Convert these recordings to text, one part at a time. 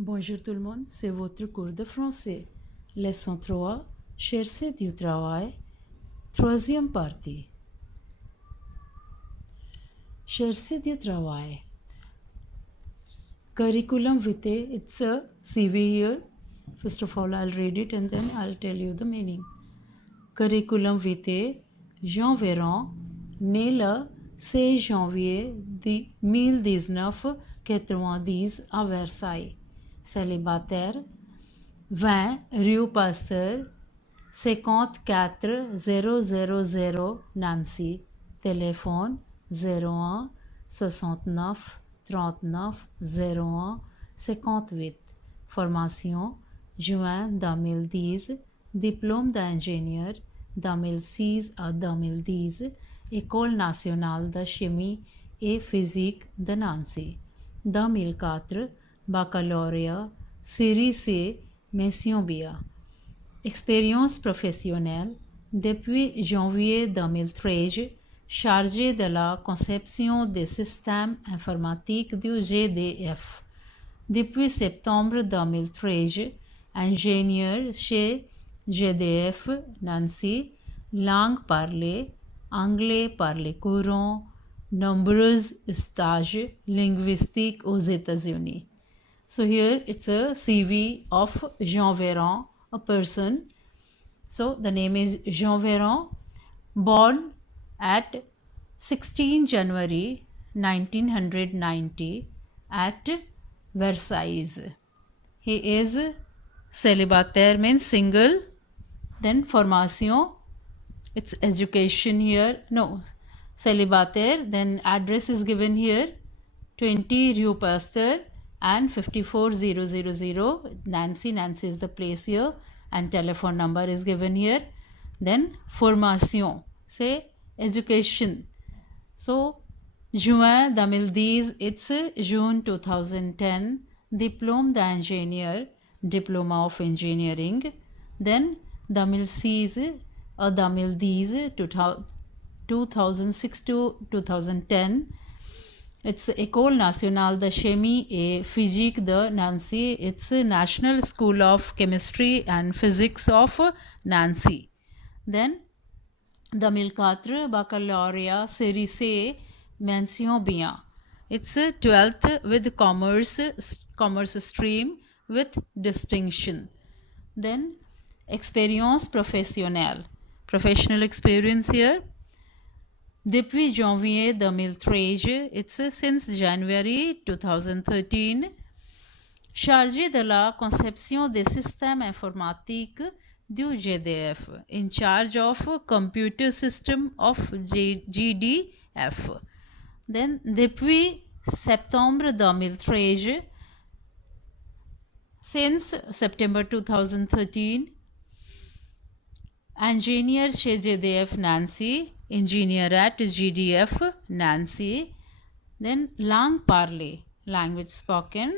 Bonjour tout le monde, c'est votre cours de français. Leçon 3, chercher du travail, troisième partie. Chercher du travail. Curriculum vitae, it's a CV here. First of all, I'll read it and then I'll tell you the meaning. Curriculum vitae, Jean Véron, né le 16 janvier 1990 à Versailles. Célibataire, 20 rue Pasteur, 54 000 Nancy. Téléphone 01 69 39 01 58. Formation juin 2010. Diplôme d'ingénieur 2006 à 2010. École nationale de chimie et physique de Nancy. 2004 baccalauréat série C mention bien. Expérience professionnelle depuis janvier 2013 chargé de la conception des systèmes informatiques du GDF. Depuis septembre 2013, ingénieur chez GDF Nancy, langue parlée, anglais parlé courant, nombreux stages linguistiques aux États-Unis. So here it's a CV of Jean Véron, a person. So the name is Jean Véron, born at 16 January 1990 at Versailles. He is célibataire, means single. Then formation, it's education here. No, célibataire. Then address is given here, 20 Rue Pasteur and 54000 Nancy. Nancy is the place here, and telephone number is given here. Then formation, say education. So juin 2010, it's June 2010. Diplôme d'ingénieur, diploma of engineering. Then 2006 or 2010, 2006 to 2010. It's École nationale de chimie et physique de Nancy. It's National School of Chemistry and Physics of Nancy. Then 2004 baccalauréat série C mention bien. It's 12th with commerce stream with distinction. Then expérience professionnelle, professional experience here. Depuis janvier 2013, it's since January 2013, chargé de la conception des systèmes informatiques du GDF, in charge of computer system of GDF. Then depuis septembre 2013, since September 2013, engineer chez GDF Nancy, engineer at GDF Nancy. Then langue parlée, language spoken,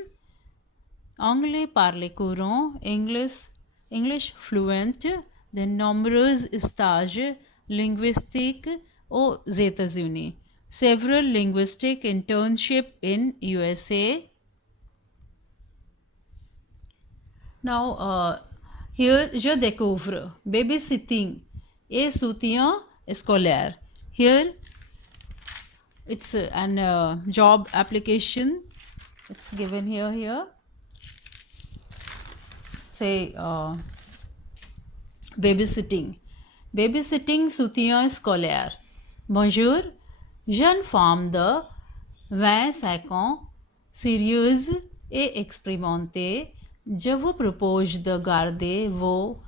anglais parlé courant, English fluent. Then nombreux stages linguistiques aux États-Unis, several linguistic internship in USA. Now here je découvre babysitting et soutien scolaire. Here it's an job application. It's given here. Say babysitting, soutien scolaire. Bonjour, jeune femme de 25 ans, sérieuse et expérimentée. Je vous propose de garder vos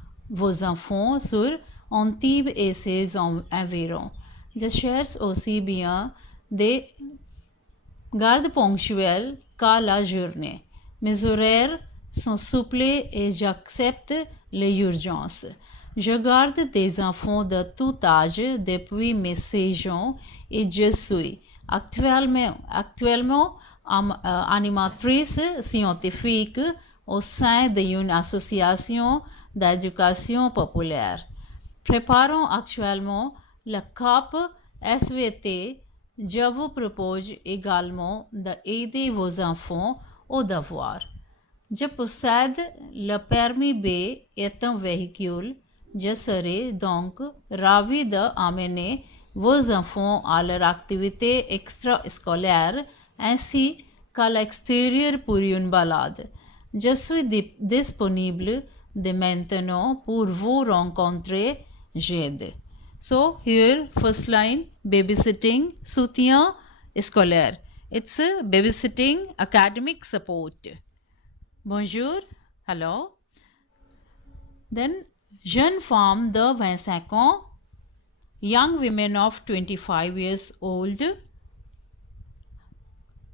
enfants sur Antibes et ses environs. Je cherche aussi bien des gardes ponctuels qu'à la journée. Mes horaires sont souples et j'accepte les urgences. Je garde des enfants de tout âge depuis mes 16 ans et je suis actuellement animatrice scientifique au sein d'une association d'éducation populaire. Préparons actuellement le CAP SVT. Je vous propose également d'aider vos enfants au devoir. Je possède le permis B est un véhicule. Je serai donc ravi d'amener vos enfants à leur activité extrascolaire ainsi qu'à l'extérieur pour une balade. Je suis disponible dès maintenant pour vous rencontrer. J'aide. So here first line babysitting soutien scolaire. It's a babysitting academic support. Bonjour, hello. Then jeune femme de 25 ans, young women of 25 years old,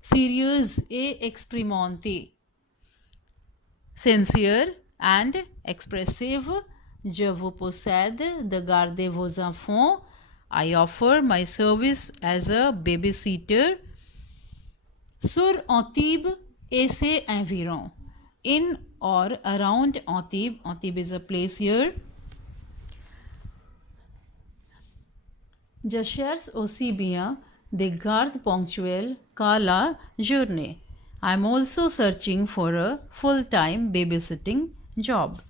sérieuse et expérimentée, sincere and expressive. Je vous possède de garder vos enfants. I offer my service as a babysitter. Sur Antibes et ses environs. In or around Antibes. Antibes is a place here. Je cherche aussi bien des gardes ponctuels qu'à la journée. I am also searching for a full-time babysitting job.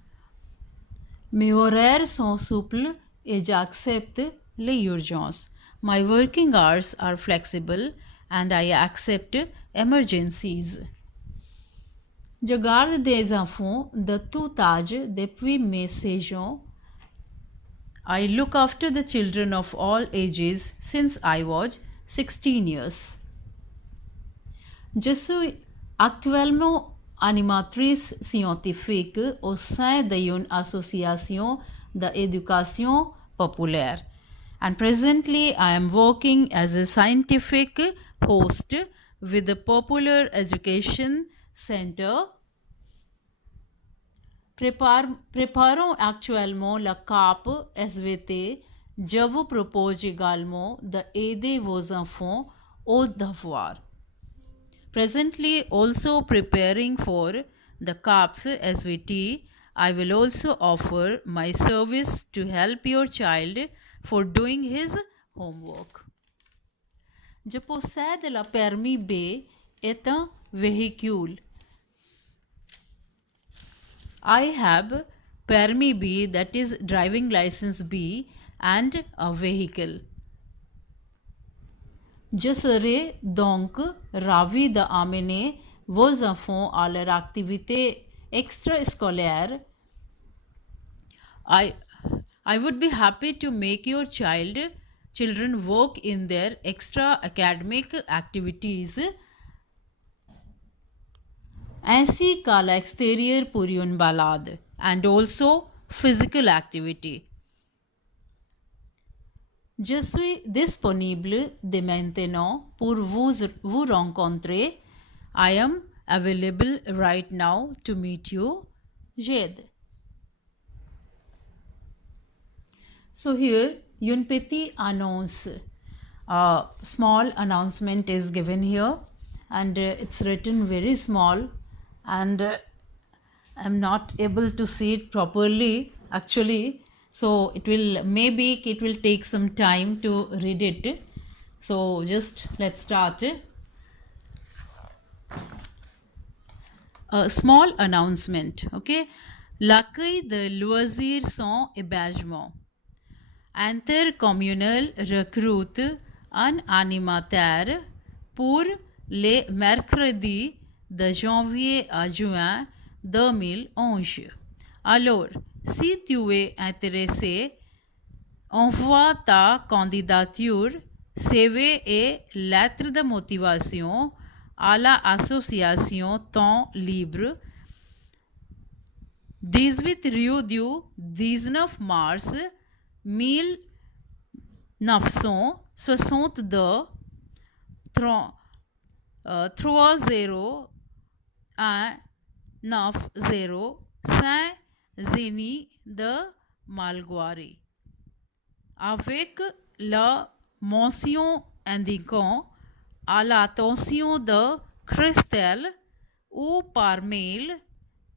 Mes horaires sont souples et j'accepte les urgences. My working hours are flexible and I accept emergencies. Je garde des enfants de tout âge depuis mes 16 ans. I look after the children of all ages since I was 16 years. Je suis actuellement animatrice scientifique au sein d'une association d'éducation populaire. And presently I am working as a scientific host with the Popular Education Center. Préparons actuellement la CAP SVT. Je vous propose également d'aider vos enfants aux devoirs. Presently also preparing for the CAPS SVT, I will also offer my service to help your child for doing his homework. Je possède le permis B est un véhicule. I have permis B, that is driving license B, and a vehicle. Je serai donc ravi d'amener vos enfants à leur activité extrascolaire. I would be happy to make your children work in their extra academic activities ainsi qu'à l'extérieur pour une balade, and also physical activity. Je suis disponible dès maintenant pour vous rencontrer. I am available right now to meet you. J'aide. So here, une petite annonce. A small announcement is given here, and it's written very small, and I'm not able to see it properly actually. So it will take some time to read it. So just let's start. A small announcement, okay? L'accueil de loisirs sans hébergement. Intercommunal recrute un animateur pour les mercredis de janvier à juin 2011. Alors, si tu es intéressé, envoie ta candidature, CV et lettre de motivation à la association Temps Libre, 18 rue du 19 mars 1962, 3090 Saint-Denis de Malgoire, avec la mention indiquant à l'attention de Christelle ou par mail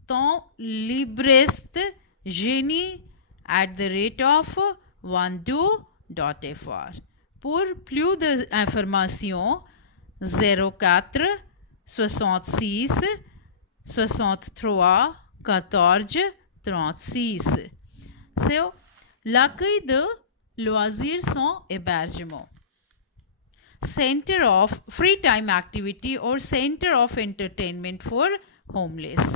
Temps libriste génie @12.fr. Pour plus d'informations, 04 66 63, 14, 36. So, l'accueil de loisirs sans hébergement. Center of free time activity or center of entertainment for homeless.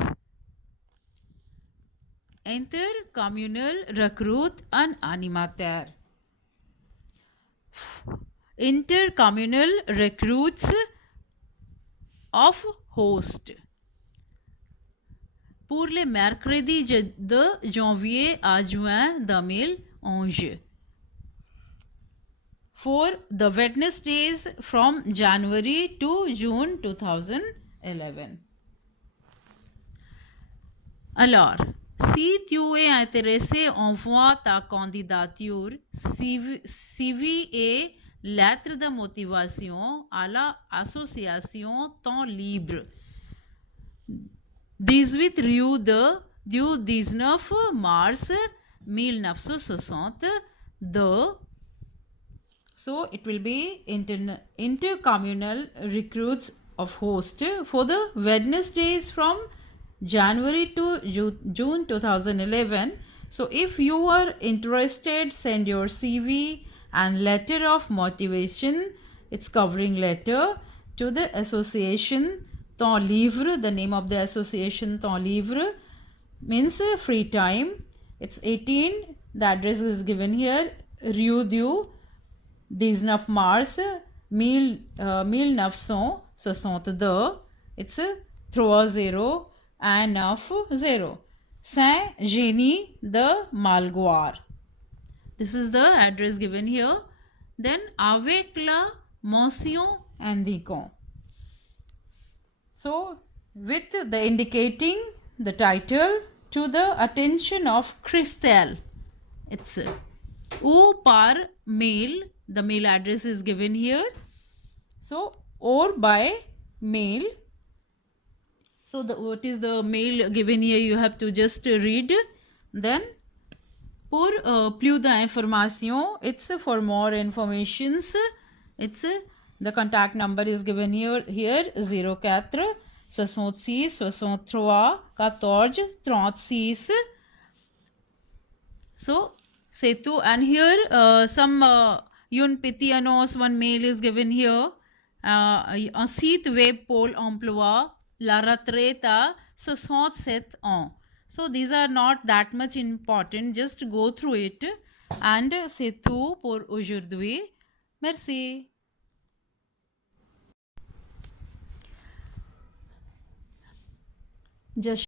Intercommunal recruit un animateur. Intercommunal recruits of host. Pour les mercredis de janvier à juin 2011. For the Wednesdays from January to June 2011. Alors, si tu es intéressé, envoie ta candidature, CV et lettre de motivation à l'association Temps Libre. 18 rue du 19 mars 1962. So it will be intercommunal recruits of host for the Wednesdays from January to June 2011. So if you are interested, send your CV and letter of motivation, its covering letter, to the association Temps Libre. The name of the association Temps Libre means free time. It's 18. The address is given here. Rue du 19 mars 1962. It's 3090. Saint-Génie de Malgoire. This is the address given here. Then avec la mention indiquant. So with the indicating the title to the attention of Christelle. It's ou par mail. The mail address is given here. So or by mail. So what is the mail given here? You have to just read. Then pour plus d'information, it's for more informations. It's the contact number is given here 04 66 63 14 36. So c'est tout. And here some une petite annonce, one mail is given here. Un site web Pôle emploi, la retraite à 67 ans. So these are not that much important. Just go through it. And c'est tout pour aujourd'hui. Merci. Just